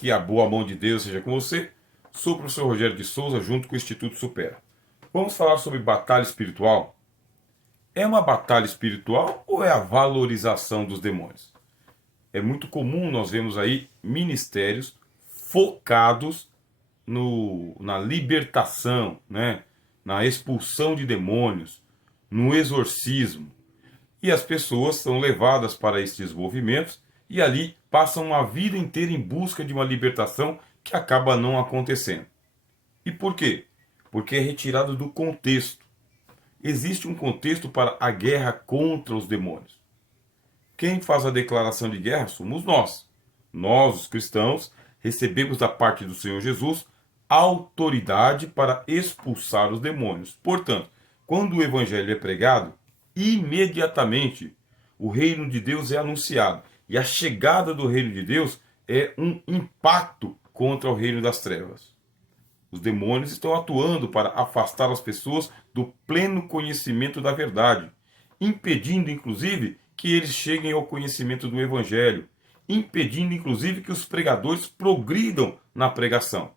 Que a boa mão de Deus seja com você. Sou o professor Rogério de Souza, junto com o Instituto Supera. Vamos falar sobre batalha espiritual. É uma batalha espiritual ou é a valorização dos demônios? É muito comum nós vemos aí ministérios focados na libertação, né? Na expulsão de demônios, no exorcismo. E as pessoas são levadas para esses movimentos e ali passam a vida inteira em busca de uma libertação que acaba não acontecendo. E por quê? Porque é retirado do contexto. Existe um contexto para a guerra contra os demônios. Quem faz a declaração de guerra somos nós. Nós, os cristãos, recebemos da parte do Senhor Jesus autoridade para expulsar os demônios. Portanto, quando o evangelho é pregado, imediatamente o reino de Deus é anunciado. E a chegada do reino de Deus é um impacto contra o reino das trevas. Os demônios estão atuando para afastar as pessoas do pleno conhecimento da verdade, impedindo inclusive que eles cheguem ao conhecimento do evangelho, impedindo inclusive que os pregadores progridam na pregação.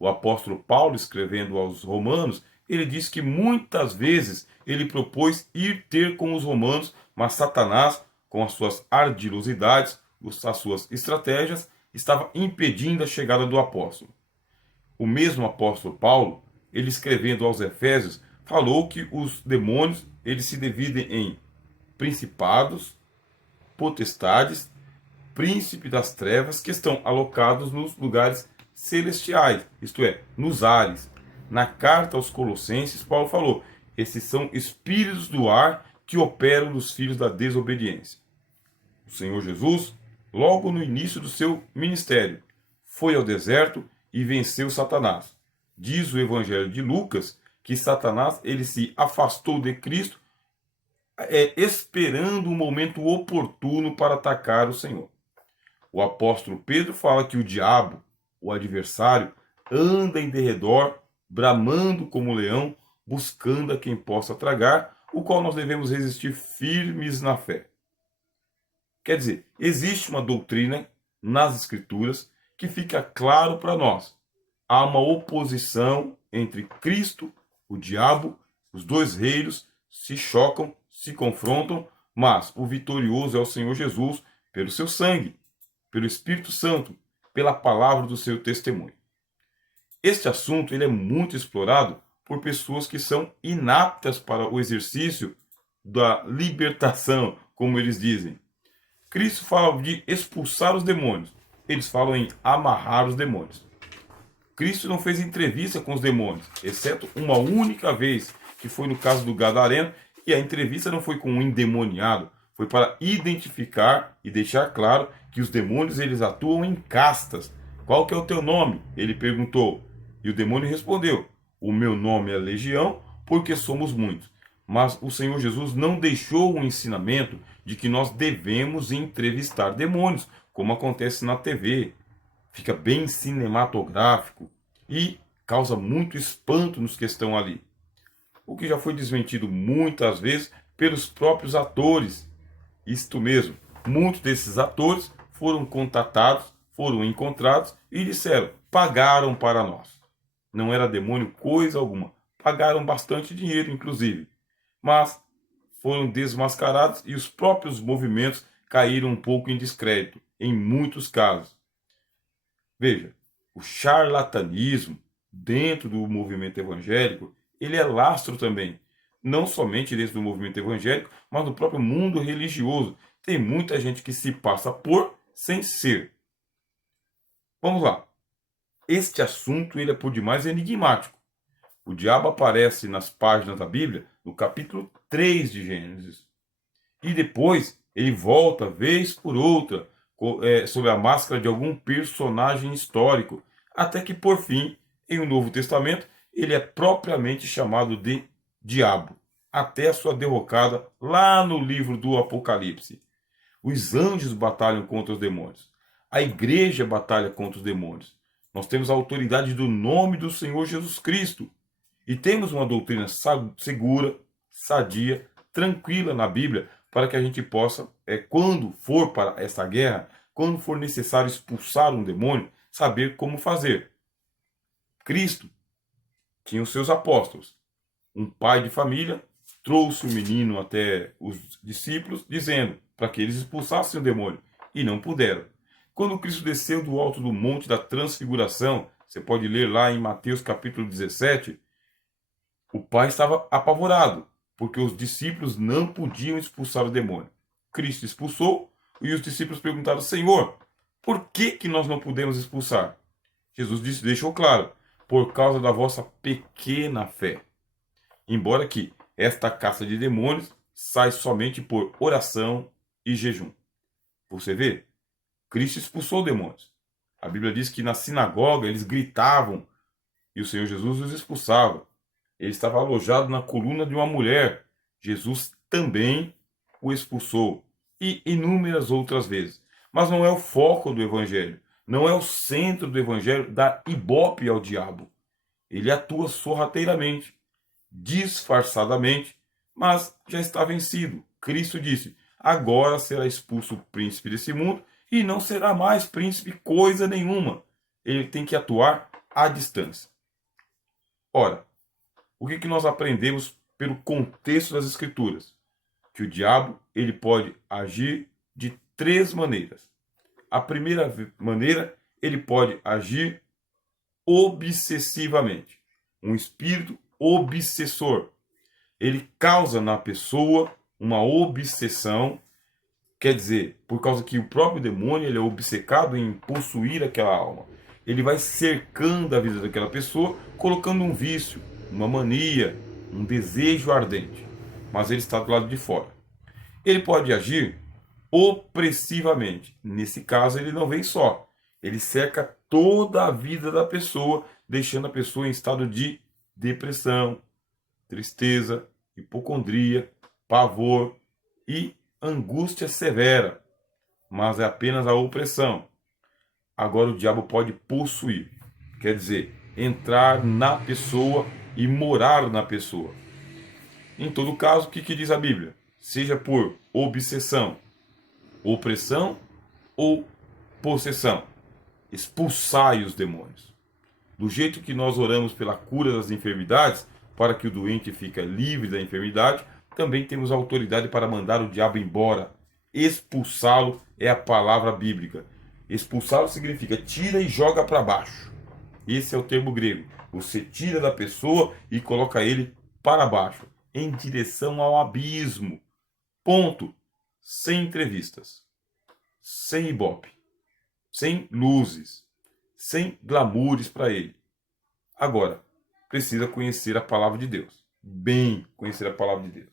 O apóstolo Paulo, escrevendo aos romanos, ele diz que muitas vezes ele propôs ir ter com os romanos, mas Satanás, com as suas ardilosidades, as suas estratégias, estava impedindo a chegada do apóstolo. O mesmo apóstolo Paulo, ele escrevendo aos Efésios, falou que os demônios eles se dividem em principados, potestades, príncipe das trevas, que estão alocados nos lugares celestiais, isto é, nos ares. Na carta aos Colossenses, Paulo falou: esses são espíritos do ar que operam nos filhos da desobediência. O Senhor Jesus, logo no início do seu ministério, foi ao deserto e venceu Satanás. Diz o Evangelho de Lucas que Satanás ele se afastou de Cristo, esperando o momento oportuno para atacar o Senhor. O apóstolo Pedro fala que o diabo, o adversário, anda em derredor, bramando como leão, buscando a quem possa tragar, o qual nós devemos resistir firmes na fé. Quer dizer, existe uma doutrina nas Escrituras que fica claro para nós. Há uma oposição entre Cristo, o diabo, os dois reinos se chocam, se confrontam, mas o vitorioso é o Senhor Jesus pelo seu sangue, pelo Espírito Santo, pela palavra do seu testemunho. Este assunto ele é muito explorado por pessoas que são inaptas para o exercício da libertação, como eles dizem. Cristo fala de expulsar os demônios. Eles falam em amarrar os demônios. Cristo não fez entrevista com os demônios, exceto uma única vez, que foi no caso do Gadareno, e a entrevista não foi com um endemoniado, foi para identificar e deixar claro que os demônios eles atuam em castas. Qual que é o teu nome? Ele perguntou. E o demônio respondeu: o meu nome é Legião, porque somos muitos. Mas o Senhor Jesus não deixou o ensinamento de que nós devemos entrevistar demônios, como acontece na TV. Fica bem cinematográfico e causa muito espanto nos que estão ali. O que já foi desmentido muitas vezes pelos próprios atores. Isto mesmo, muitos desses atores foram contatados, foram encontrados e disseram: pagaram para nós. Não era demônio coisa alguma. Pagaram bastante dinheiro, inclusive. Mas foram desmascarados e os próprios movimentos caíram um pouco em descrédito, em muitos casos. Veja, o charlatanismo dentro do movimento evangélico, ele é lastro também. Não somente dentro do movimento evangélico, mas no próprio mundo religioso. Tem muita gente que se passa por sem ser. Vamos lá. Este assunto ele é por demais enigmático. O diabo aparece nas páginas da Bíblia, no capítulo 3 de Gênesis. E depois ele volta, vez por outra, sob a máscara de algum personagem histórico, até que, por fim, em o Novo Testamento, ele é propriamente chamado de diabo, até a sua derrocada lá no livro do Apocalipse. Os anjos batalham contra os demônios. A igreja batalha contra os demônios. Nós temos a autoridade do nome do Senhor Jesus Cristo. E temos uma doutrina segura, sadia, tranquila na Bíblia, para que a gente possa, quando for para essa guerra, quando for necessário expulsar um demônio, saber como fazer. Cristo tinha os seus apóstolos. Um pai de família trouxe o menino até os discípulos, dizendo para que eles expulsassem o demônio, e não puderam. Quando Cristo desceu do alto do monte da transfiguração, você pode ler lá em Mateus capítulo 17, o pai estava apavorado, porque os discípulos não podiam expulsar o demônio. Cristo expulsou, e os discípulos perguntaram: Senhor, por que nós não podemos expulsar? Jesus deixou claro: por causa da vossa pequena fé. Embora que esta caça de demônios sai somente por oração e jejum. Você vê? Cristo expulsou demônios. A Bíblia diz que na sinagoga eles gritavam e o Senhor Jesus os expulsava. Ele estava alojado na coluna de uma mulher. Jesus também o expulsou. E inúmeras outras vezes. Mas não é o foco do Evangelho. Não é o centro do Evangelho dar ibope ao diabo. Ele atua sorrateiramente, disfarçadamente, mas já está vencido. Cristo disse: agora será expulso o príncipe desse mundo e não será mais príncipe coisa nenhuma. Ele tem que atuar à distância. Ora, o que nós aprendemos pelo contexto das Escrituras? Que o diabo ele pode agir de três maneiras. A primeira maneira, ele pode agir obsessivamente. Um espírito obsessor. Ele causa na pessoa uma obsessão, quer dizer, por causa que o próprio demônio ele é obcecado em possuir aquela alma. Ele vai cercando a vida daquela pessoa, colocando um vício, uma mania, um desejo ardente. Mas ele está do lado de fora. Ele pode agir opressivamente. Nesse caso, ele não vem só. Ele cerca toda a vida da pessoa, deixando a pessoa em estado de depressão, tristeza, hipocondria, pavor e angústia severa. Mas é apenas a opressão. Agora o diabo pode possuir, quer dizer, entrar na pessoa e morar na pessoa. Em todo caso, o que diz a Bíblia? Seja por obsessão, opressão ou possessão, expulsai os demônios. Do jeito que nós oramos pela cura das enfermidades, para que o doente fique livre da enfermidade, também temos autoridade para mandar o diabo embora. Expulsá-lo é a palavra bíblica. Expulsá-lo significa tira e joga para baixo. Esse é o termo grego. Você tira da pessoa e coloca ele para baixo, em direção ao abismo. Ponto. Sem entrevistas, sem ibope, sem luzes, sem glamoures para ele. Agora, precisa conhecer a palavra de Deus. Bem conhecer a palavra de Deus.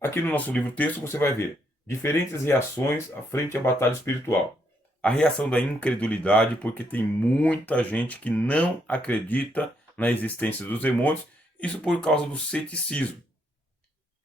Aqui no nosso livro texto você vai ver diferentes reações à frente à batalha espiritual. A reação da incredulidade, porque tem muita gente que não acredita na existência dos demônios, isso por causa do ceticismo.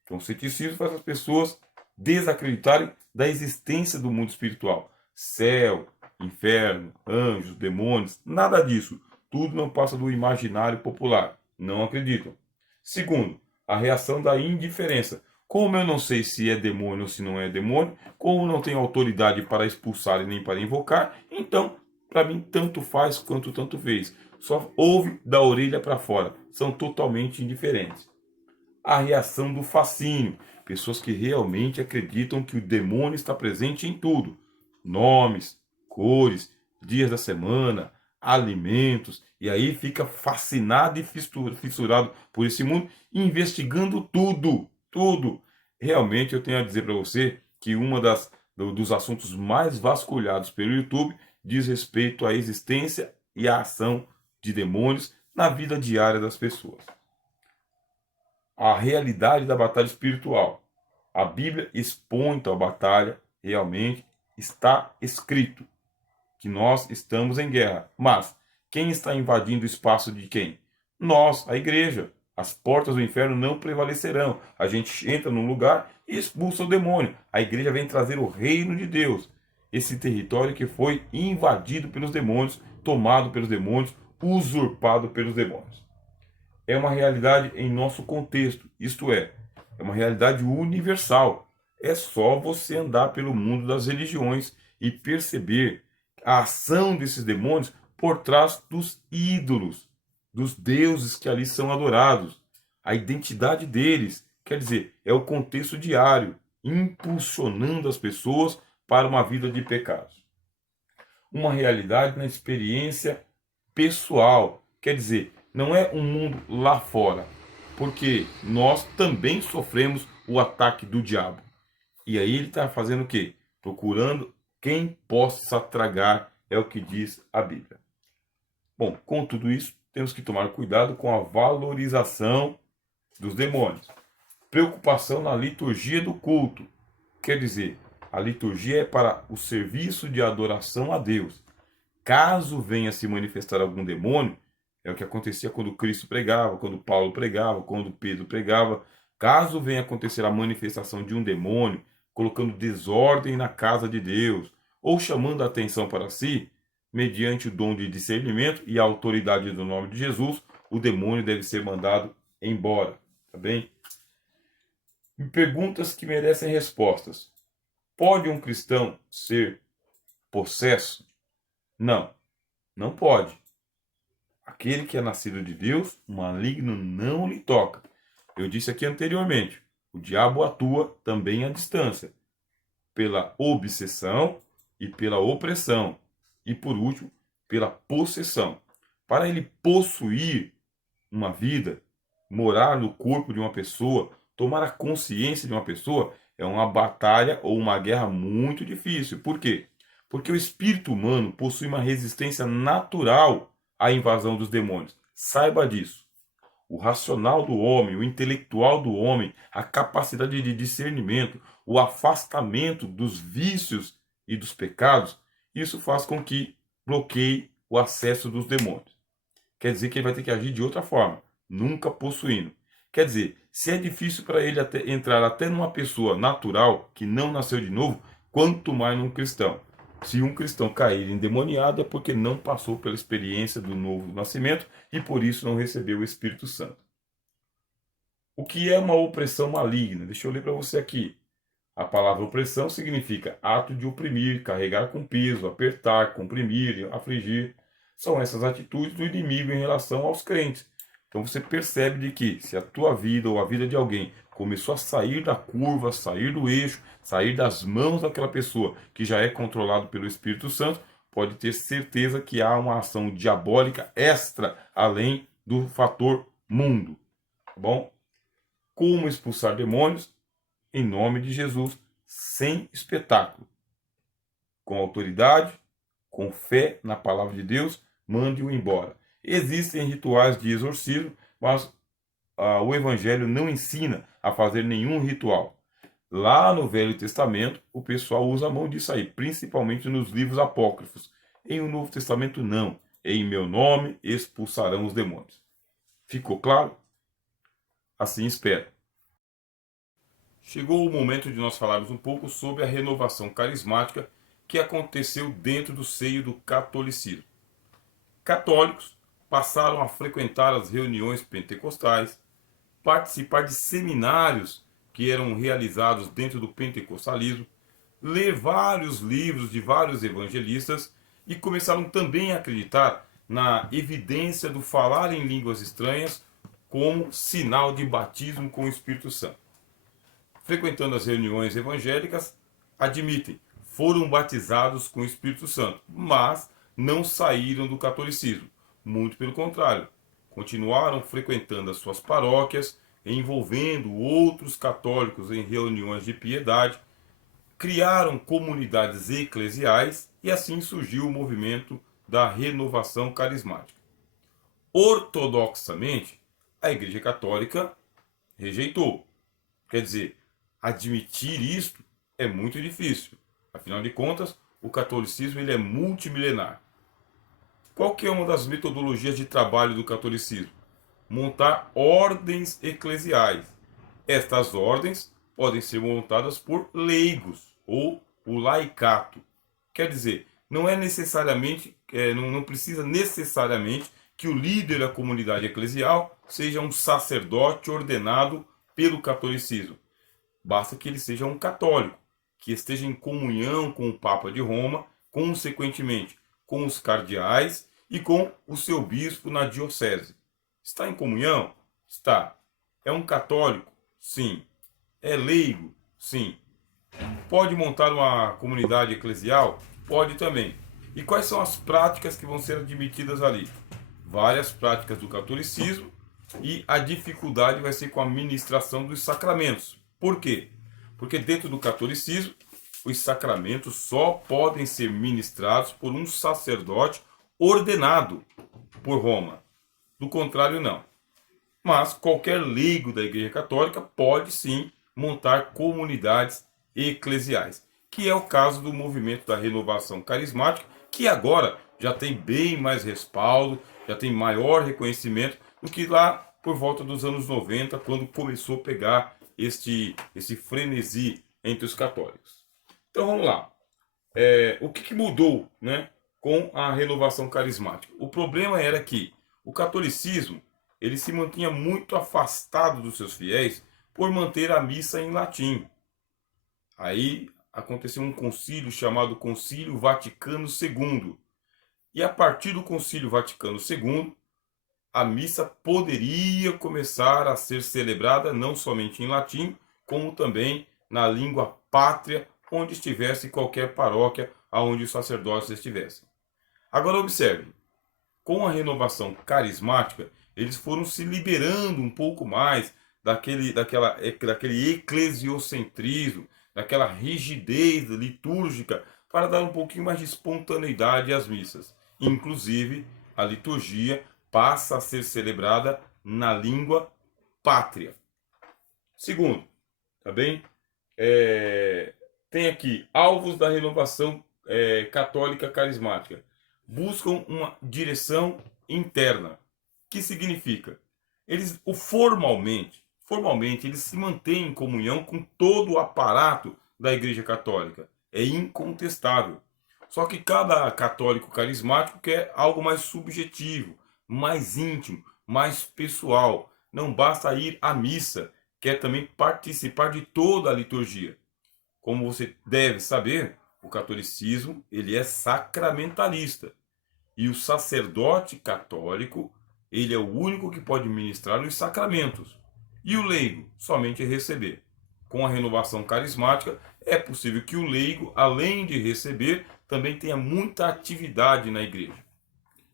Então, o ceticismo faz as pessoas desacreditarem da existência do mundo espiritual. Céu, inferno, anjos, demônios, nada disso. Tudo não passa do imaginário popular. Não acreditam. Segundo, a reação da indiferença. Como eu não sei se é demônio ou se não é demônio, como não tenho autoridade para expulsar e nem para invocar, então, para mim, tanto faz quanto tanto fez. Só ouve da orelha para fora. São totalmente indiferentes. A reação do fascínio. Pessoas que realmente acreditam que o demônio está presente em tudo. Nomes, cores, dias da semana, alimentos. E aí fica fascinado e fissurado por esse mundo, investigando tudo. Tudo. Realmente eu tenho a dizer para você que dos assuntos mais vasculhados pelo YouTube diz respeito à existência e à ação de demônios na vida diária das pessoas. A realidade da batalha espiritual. A Bíblia expõe a batalha, realmente está escrito que nós estamos em guerra. Mas quem está invadindo o espaço de quem? Nós, a igreja. As portas do inferno não prevalecerão. A gente entra num lugar e expulsa o demônio. A igreja vem trazer o reino de Deus. Esse território que foi invadido pelos demônios, tomado pelos demônios, usurpado pelos demônios. É uma realidade em nosso contexto, isto é uma realidade universal. É só você andar pelo mundo das religiões e perceber a ação desses demônios por trás dos ídolos, dos deuses que ali são adorados. A identidade deles, quer dizer, é o contexto diário, impulsionando as pessoas para uma vida de pecados. Uma realidade na experiência pessoal, quer dizer, não é um mundo lá fora, porque nós também sofremos o ataque do diabo. E aí ele está fazendo o quê? Procurando quem possa tragar, é o que diz a Bíblia. Bom, com tudo isso, temos que tomar cuidado com a valorização dos demônios. Preocupação na liturgia do culto. Quer dizer, a liturgia é para o serviço de adoração a Deus. Caso venha se manifestar algum demônio, é o que acontecia quando Cristo pregava, quando Paulo pregava, quando Pedro pregava. Caso venha acontecer a manifestação de um demônio, colocando desordem na casa de Deus, ou chamando a atenção para si, mediante o dom de discernimento e a autoridade do nome de Jesus, o demônio deve ser mandado embora. Tá bem? Perguntas que merecem respostas. Pode um cristão ser possesso? Não, não pode. Aquele que é nascido de Deus, o maligno não lhe toca. Eu disse aqui anteriormente, o diabo atua também à distância, pela obsessão e pela opressão, e por último, pela possessão. Para ele possuir uma vida, morar no corpo de uma pessoa, tomar a consciência de uma pessoa, é uma batalha ou uma guerra muito difícil. Por quê? Porque o espírito humano possui uma resistência natural à invasão dos demônios. Saiba disso. O racional do homem, o intelectual do homem, a capacidade de discernimento, o afastamento dos vícios e dos pecados, isso faz com que bloqueie o acesso dos demônios. Quer dizer que ele vai ter que agir de outra forma, nunca possuindo. Quer dizer, se é difícil para ele entrar até numa pessoa natural, que não nasceu de novo, quanto mais num cristão. Se um cristão cair endemoniado é porque não passou pela experiência do novo nascimento e por isso não recebeu o Espírito Santo. O que é uma opressão maligna? Deixa eu ler para você aqui. A palavra opressão significa ato de oprimir, carregar com peso, apertar, comprimir, afligir. São essas atitudes do inimigo em relação aos crentes. Então você percebe de que se a tua vida ou a vida de alguém começou a sair da curva, sair do eixo, sair das mãos daquela pessoa que já é controlado pelo Espírito Santo, pode ter certeza que há uma ação diabólica extra além do fator mundo. Tá bom? Como expulsar demônios? Em nome de Jesus, sem espetáculo. Com autoridade, com fé na palavra de Deus, mande-o embora. Existem rituais de exorcismo, mas o Evangelho não ensina a fazer nenhum ritual. Lá no Velho Testamento, o pessoal usa a mão disso aí, principalmente nos livros apócrifos. Em o Novo Testamento, não. Em meu nome expulsarão os demônios. Ficou claro? Assim espero. Chegou o momento de nós falarmos um pouco sobre a renovação carismática que aconteceu dentro do seio do catolicismo. Católicos passaram a frequentar as reuniões pentecostais, participar de seminários que eram realizados dentro do pentecostalismo, ler vários livros de vários evangelistas e começaram também a acreditar na evidência do falar em línguas estranhas como sinal de batismo com o Espírito Santo. Frequentando as reuniões evangélicas, admitem, foram batizados com o Espírito Santo, mas não saíram do catolicismo. Muito pelo contrário, continuaram frequentando as suas paróquias, envolvendo outros católicos em reuniões de piedade, criaram comunidades eclesiais e assim surgiu o movimento da renovação carismática. Ortodoxamente, a Igreja Católica rejeitou. Quer dizer, admitir isto é muito difícil. Afinal de contas, o catolicismo ele é multimilenar. Qual que é uma das metodologias de trabalho do catolicismo? Montar ordens eclesiais. Estas ordens podem ser montadas por leigos ou o laicato. Quer dizer, não é necessariamente, não precisa necessariamente que o líder da comunidade eclesial seja um sacerdote ordenado pelo catolicismo. Basta que ele seja um católico, que esteja em comunhão com o Papa de Roma, consequentemente, com os cardeais e com o seu bispo na diocese. Está em comunhão? Está. É um católico? Sim. É leigo? Sim. Pode montar uma comunidade eclesial? Pode também. E quais são as práticas que vão ser admitidas ali? Várias práticas do catolicismo, e a dificuldade vai ser com a ministração dos sacramentos. Por quê? Porque dentro do catolicismo, os sacramentos só podem ser ministrados por um sacerdote ordenado por Roma. Do contrário, não. Mas qualquer leigo da Igreja Católica pode sim montar comunidades eclesiais, que é o caso do movimento da renovação carismática, que agora já tem bem mais respaldo, já tem maior reconhecimento do que lá por volta dos anos 90, quando começou a pegar esse frenesi entre os católicos. Então vamos lá. O que mudou, né, com a renovação carismática? O problema era que o catolicismo ele se mantinha muito afastado dos seus fiéis por manter a missa em latim. Aí aconteceu um concílio chamado Concílio Vaticano II. E a partir do Concílio Vaticano II, a missa poderia começar a ser celebrada não somente em latim, como também na língua pátria, onde estivesse qualquer paróquia aonde os sacerdotes estivessem. Agora observe, com a renovação carismática, eles foram se liberando um pouco mais daquele eclesiocentrismo, daquela rigidez litúrgica, para dar um pouquinho mais de espontaneidade às missas. Inclusive, a liturgia passa a ser celebrada na língua pátria. Segundo, tá bem? Tem aqui alvos da renovação católica carismática. Buscam uma direção interna. Que significa? Eles formalmente eles se mantêm em comunhão com todo o aparato da Igreja Católica. É incontestável. Só que cada católico carismático quer algo mais subjetivo, mais íntimo, mais pessoal. Não basta ir à missa, quer também participar de toda a liturgia. Como você deve saber, o catolicismo ele é sacramentalista. E o sacerdote católico, ele é o único que pode ministrar os sacramentos. E o leigo, somente receber. Com a renovação carismática, é possível que o leigo, além de receber, também tenha muita atividade na igreja.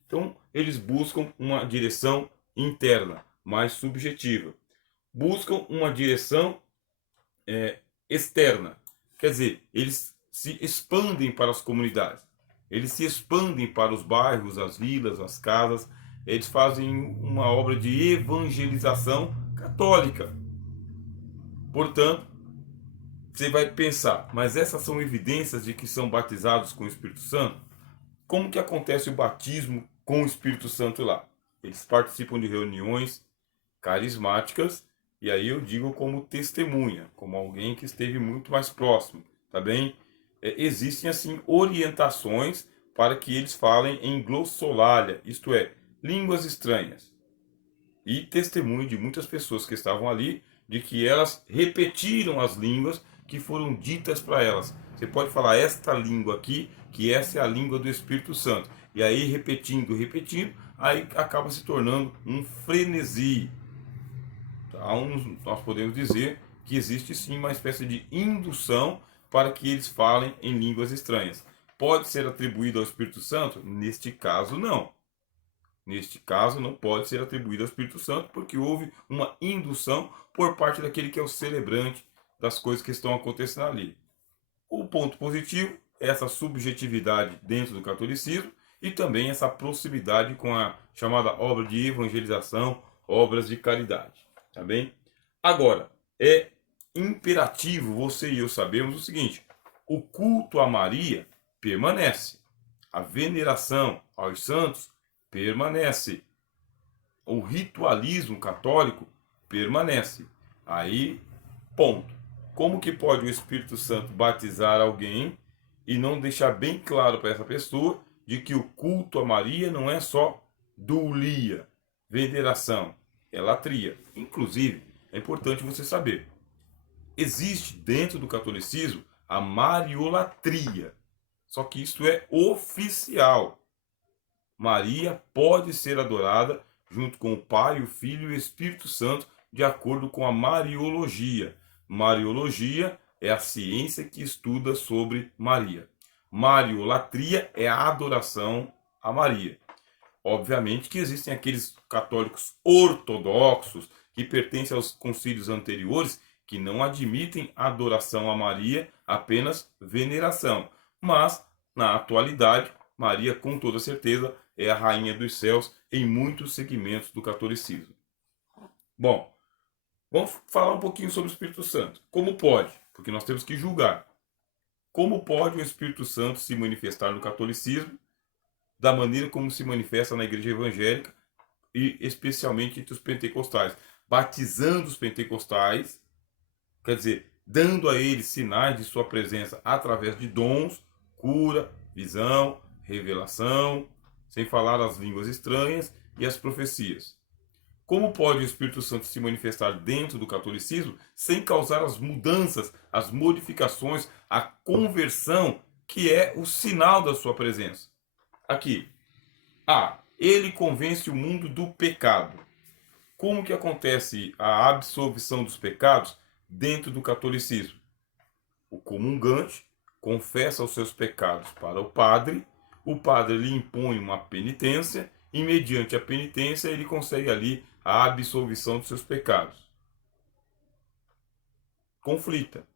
Então, eles buscam uma direção interna, mais subjetiva. Buscam uma direção externa. Quer dizer, eles se expandem para as comunidades. Eles se expandem para os bairros, as vilas, as casas. Eles fazem uma obra de evangelização católica. Portanto, você vai pensar, mas essas são evidências de que são batizados com o Espírito Santo? Como que acontece o batismo com o Espírito Santo lá? Eles participam de reuniões carismáticas, e aí eu digo como testemunha, como alguém que esteve muito mais próximo, tá bem? Existem assim orientações para que eles falem em glossolalia, isto é, línguas estranhas. E testemunho de muitas pessoas que estavam ali, de que elas repetiram as línguas que foram ditas para elas. Você pode falar esta língua aqui, que essa é a língua do Espírito Santo. E aí repetindo, aí acaba se tornando um frenesi. Então, nós podemos dizer que existe sim uma espécie de indução para que eles falem em línguas estranhas. Pode ser atribuído ao Espírito Santo? Neste caso, não. Neste caso, não pode ser atribuído ao Espírito Santo, porque houve uma indução por parte daquele que é o celebrante das coisas que estão acontecendo ali. O ponto positivo é essa subjetividade dentro do catolicismo e também essa proximidade com a chamada obra de evangelização, obras de caridade. Tá bem? Agora, é imperativo você e eu sabermos o seguinte: o culto a Maria permanece, a veneração aos santos permanece, o ritualismo católico permanece. Aí, ponto. Como que pode o Espírito Santo batizar alguém e não deixar bem claro para essa pessoa de que o culto a Maria não é só doulia, veneração, é latria? Inclusive, é importante você saber, existe dentro do catolicismo a mariolatria. Só que isso é oficial. Maria pode ser adorada junto com o Pai, o Filho e o Espírito Santo, de acordo com a Mariologia. Mariologia é a ciência que estuda sobre Maria. Mariolatria é a adoração a Maria. Obviamente que existem aqueles católicos ortodoxos que pertencem aos concílios anteriores que não admitem adoração a Maria, apenas veneração. Mas, na atualidade, Maria, com toda certeza, é a rainha dos céus em muitos segmentos do catolicismo. Bom, vamos falar um pouquinho sobre o Espírito Santo. Como pode? Porque nós temos que julgar. Como pode o Espírito Santo se manifestar no catolicismo da maneira como se manifesta na igreja evangélica e especialmente entre os pentecostais? Batizando os pentecostais, quer dizer, dando a eles sinais de sua presença através de dons, cura, visão, revelação, sem falar as línguas estranhas e as profecias. Como pode o Espírito Santo se manifestar dentro do catolicismo sem causar as mudanças, as modificações, a conversão, que é o sinal da sua presença? Aqui. Ele convence o mundo do pecado. Como que acontece a absolvição dos pecados dentro do catolicismo? O comungante confessa os seus pecados para o padre lhe impõe uma penitência e mediante a penitência ele consegue ali a absolvição dos seus pecados. Conflita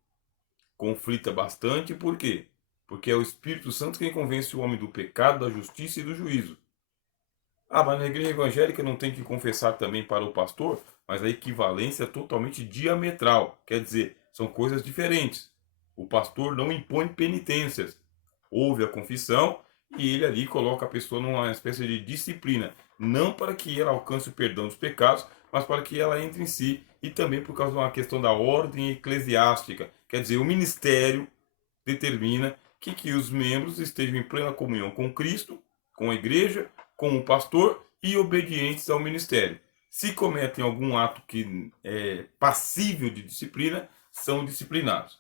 bastante, por quê? Porque é o Espírito Santo quem convence o homem do pecado, da justiça e do juízo. Mas na igreja evangélica não tem que confessar também para o pastor? Mas a equivalência é totalmente diametral, quer dizer, são coisas diferentes. O pastor não impõe penitências. Houve a confissão e ele ali coloca a pessoa numa espécie de disciplina, não para que ela alcance o perdão dos pecados, mas para que ela entre em si, e também por causa de uma questão da ordem eclesiástica. Quer dizer, o ministério determina que os membros estejam em plena comunhão com Cristo, com a igreja, com o pastor e obedientes ao ministério. Se cometem algum ato que é passível de disciplina, são disciplinados.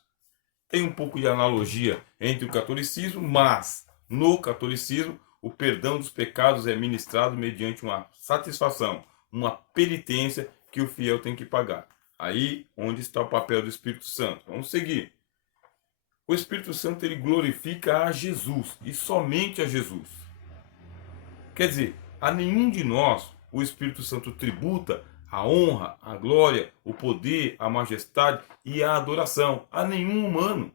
Tem um pouco de analogia entre o catolicismo, mas no catolicismo o perdão dos pecados é ministrado mediante uma satisfação, uma penitência que o fiel tem que pagar. Aí onde está o papel do Espírito Santo. Vamos seguir. O Espírito Santo ele glorifica a Jesus e somente a Jesus. Quer dizer, a nenhum de nós o Espírito Santo tributa a honra, a glória, o poder, a majestade e a adoração. A nenhum humano,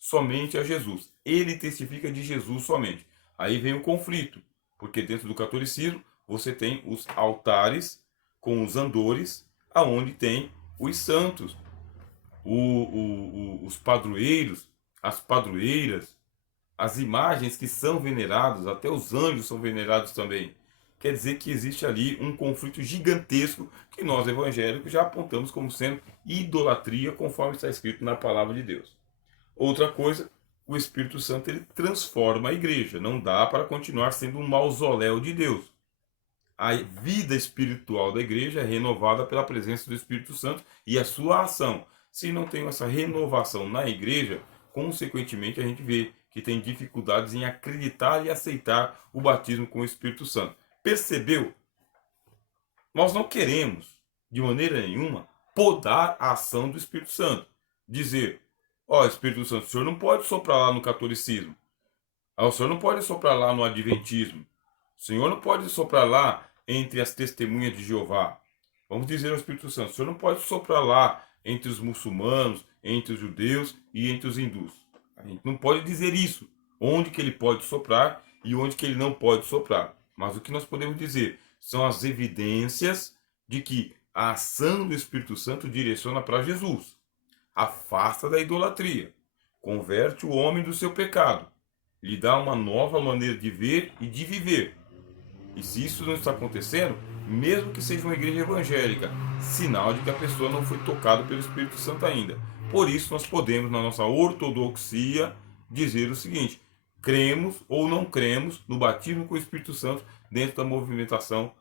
somente a Jesus. Ele testifica de Jesus somente. Aí vem o conflito, porque dentro do catolicismo você tem os altares com os andores, aonde tem os santos, os padroeiros, as padroeiras, as imagens que são veneradas, até os anjos são venerados também. Quer dizer que existe ali um conflito gigantesco que nós evangélicos já apontamos como sendo idolatria, conforme está escrito na palavra de Deus. Outra coisa, o Espírito Santo ele transforma a igreja. Não dá para continuar sendo um mausoléu de Deus. A vida espiritual da igreja é renovada pela presença do Espírito Santo e a sua ação. Se não tem essa renovação na igreja, consequentemente a gente vê que tem dificuldades em acreditar e aceitar o batismo com o Espírito Santo. Percebeu? Nós não queremos, de maneira nenhuma, podar a ação do Espírito Santo. Dizer, Espírito Santo, o senhor não pode soprar lá no catolicismo. O senhor não pode soprar lá no adventismo. O senhor não pode soprar lá entre as testemunhas de Jeová. Vamos dizer ao Espírito Santo, o senhor não pode soprar lá entre os muçulmanos, entre os judeus e entre os hindus. A gente não pode dizer isso. Onde que ele pode soprar e onde que ele não pode soprar. Mas o que nós podemos dizer são as evidências de que a ação do Espírito Santo direciona para Jesus. Afasta da idolatria. Converte o homem do seu pecado. Lhe dá uma nova maneira de ver e de viver. E se isso não está acontecendo, mesmo que seja uma igreja evangélica, sinal de que a pessoa não foi tocada pelo Espírito Santo ainda. Por isso nós podemos, na nossa ortodoxia, dizer o seguinte: cremos ou não cremos no batismo com o Espírito Santo dentro da movimentação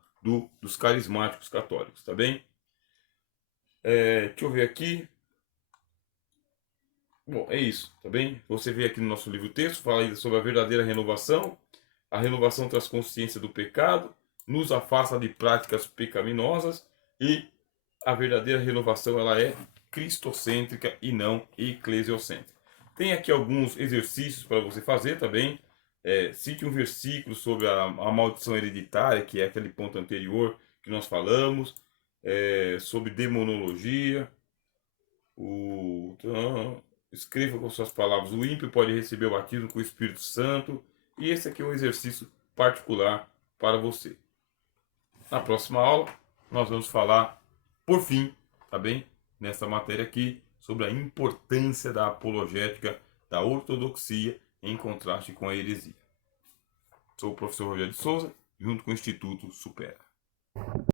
dos carismáticos católicos, tá bem? Deixa eu ver aqui. Bom, é isso, tá bem? Você vê aqui no nosso livro-texto, fala ainda sobre a verdadeira renovação. A renovação traz consciência do pecado, nos afasta de práticas pecaminosas e a verdadeira renovação ela é cristocêntrica e não eclesiocêntrica. Tem aqui alguns exercícios para você fazer também. Cite um versículo sobre a maldição hereditária, que é aquele ponto anterior que nós falamos, sobre demonologia. Escreva com suas palavras: o ímpio pode receber o batismo com o Espírito Santo. E esse aqui é um exercício particular para você. Na próxima aula, nós vamos falar, por fim, tá bem? Nessa matéria aqui, sobre a importância da apologética da ortodoxia em contraste com a heresia. Sou o professor Rogério de Souza, junto com o Instituto Supera.